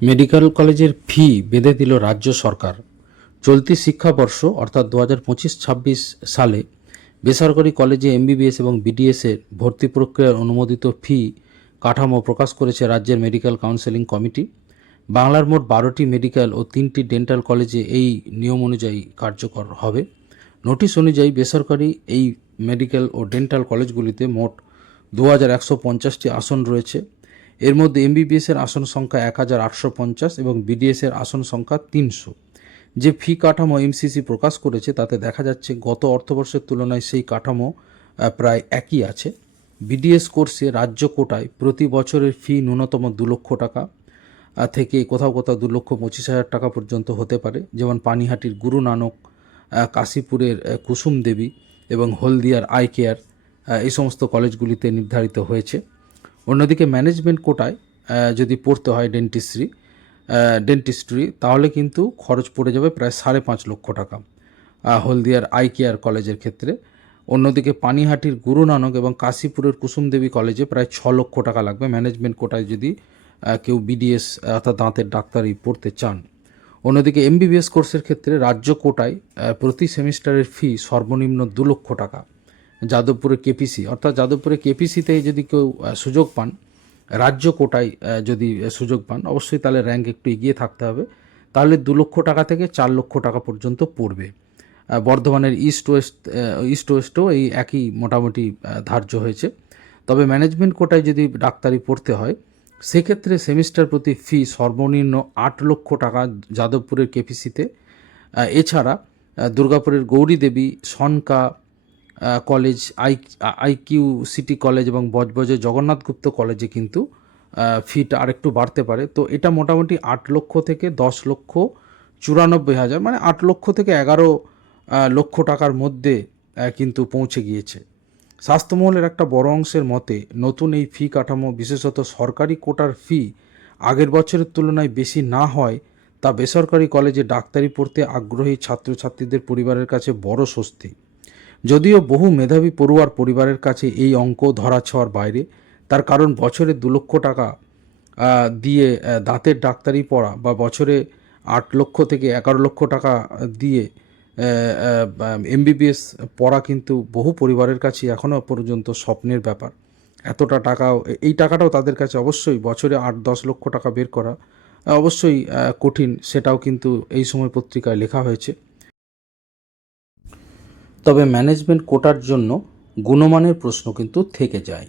Medical কলেজের ফি বেঁধে দিল রাজ্য সরকার। চলতি শিক্ষাবর্ষ, অর্থাৎ দু হাজার পঁচিশ ছাব্বিশ সালে, বেসরকারি কলেজে এমবিবিএস এবং বিডিএসের ভর্তি প্রক্রিয়ার অনুমোদিত ফি কাঠামো প্রকাশ করেছে রাজ্যের মেডিকেল কাউন্সেলিং কমিটি। বাংলার মোট বারোটি মেডিকেল ও তিনটি ডেন্টাল কলেজে এই নিয়ম অনুযায়ী কার্যকর হবে। নোটিশ অনুযায়ী বেসরকারি এই মেডিকেল ও ডেন্টাল কলেজগুলিতে মোট দু হাজার একশো পঞ্চাশটি আসন রয়েছে। এর মধ্যে এমবিবিএস এর আসন সংখ্যা এক হাজার আটশো পঞ্চাশ এবং বিডিএস এর আসন সংখ্যা তিনশো। যে ফি কাঠামো এমসিসি প্রকাশ করেছে, তাতে দেখা যাচ্ছে গত অর্থবর্ষের তুলনায় সেই কাঠামো প্রায় একই আছে। বিডিএস কোর্সে রাজ্য কোটায় প্রতি বছরের ফি ন্যূনতম দু লক্ষ টাকা থেকে কোথাও কোথাও দু লক্ষ পঁচিশ হাজার টাকা পর্যন্ত হতে পারে। যেমন পানিহাটির গুরু নানক কাশীপুরের কুসুম দেবী এবং হলদিয়ার আই কেয়ার এই সমস্ত কলেজগুলিতে নির্ধারিত হয়েছে। অন্যদিকে ম্যানেজমেন্ট কোটায় যদি পড়তে হয় ডেন্টিস্ট্রি ডেন্টিস্ট্রি তাহলে কিন্তু খরচ পড়ে যাবে প্রায় সাড়ে পাঁচ লক্ষ টাকা। হলদিয়ার আই কেয়ার কলেজের ক্ষেত্রে। অন্যদিকে পানিহাটির গুরু নানক এবং কাশীপুরের কুসুম দেবী কলেজে প্রায় ছ লক্ষ টাকা লাগবে ম্যানেজমেন্ট কোটায় যদি কেউ বিডিএস অর্থাৎ দাঁতের ডাক্তারি পড়তে চান। অন্যদিকে এমবিবিএস কোর্সের ক্ষেত্রে রাজ্য কোটায় প্রতি সেমিস্টারের ফি সর্বনিম্ন দু লক্ষ টাকা। যাদবপুরের কেপিসি, অর্থাৎ যাদবপুরের কেপিসিতে যদি কেউ সুযোগ পান, রাজ্য কোটায় যদি সুযোগ পান, অবশ্যই তাহলে র্যাঙ্ক একটু এগিয়ে থাকতে হবে। তাহলে দু লক্ষ টাকা থেকে চার লক্ষ টাকা পর্যন্ত পড়বে। বর্ধমানের ইস্ট ওয়েস্ট ইস্ট ওয়েস্টও এই একই মোটামুটি ধার্য হয়েছে। তবে ম্যানেজমেন্ট কোটায় যদি ডাক্তারি পড়তে হয়, সেক্ষেত্রে সেমিস্টার প্রতি ফি সর্বনিম্ন আট লক্ষ টাকা যাদবপুরের কেপিসিতে। এছাড়া দুর্গাপুরের Gauri Devi, Sonka college I IQ city college এবং বজবজে জগন্নাথ গুপ্ত কলেজে কিন্তু ফিটা আরেকটু বাড়তে পারে। তো এটা মোটামুটি আট লক্ষ থেকে দশ লক্ষ চুরানব্বই হাজার মানে আট লক্ষ থেকে এগারো লক্ষ টাকার মধ্যে কিন্তু পৌঁছে গিয়েছে। স্বাস্থ্যমহলের একটা বড় অংশের মতে, নতুন এই ফি কাঠামো বিশেষত সরকারি কোটার ফি আগের বছরের তুলনায় বেশি না হয়, তা বেসরকারি কলেজে ডাক্তারি পড়তে আগ্রহী ছাত্রছাত্রীদের পরিবারের কাছে বড় স্বস্তি। যদিও বহু মেধাবী পড়ুয়ার পরিবারের কাছে এই অঙ্ক ধরা ছোঁয়ার বাইরে, তার কারণ বছরে দু লক্ষ টাকা দিয়ে দাঁতের ডাক্তারি পড়া বা বছরে আট লক্ষ থেকে এগারো লক্ষ টাকা দিয়ে এমবিবিএস পড়া কিন্তু বহু পরিবারের কাছে এখনও পর্যন্ত স্বপ্নের ব্যাপার। এতটা টাকাও, এই টাকাটাও তাদের কাছে অবশ্যই বছরে আট দশ লক্ষ টাকা বের করা, অবশ্যই কঠিন, সেটাও কিন্তু এই সময় পত্রিকায় লেখা হয়েছে। তবে ম্যানেজমেন্ট কোটার জন্য গুণমানের প্রশ্ন কিন্তু থেকে যায়।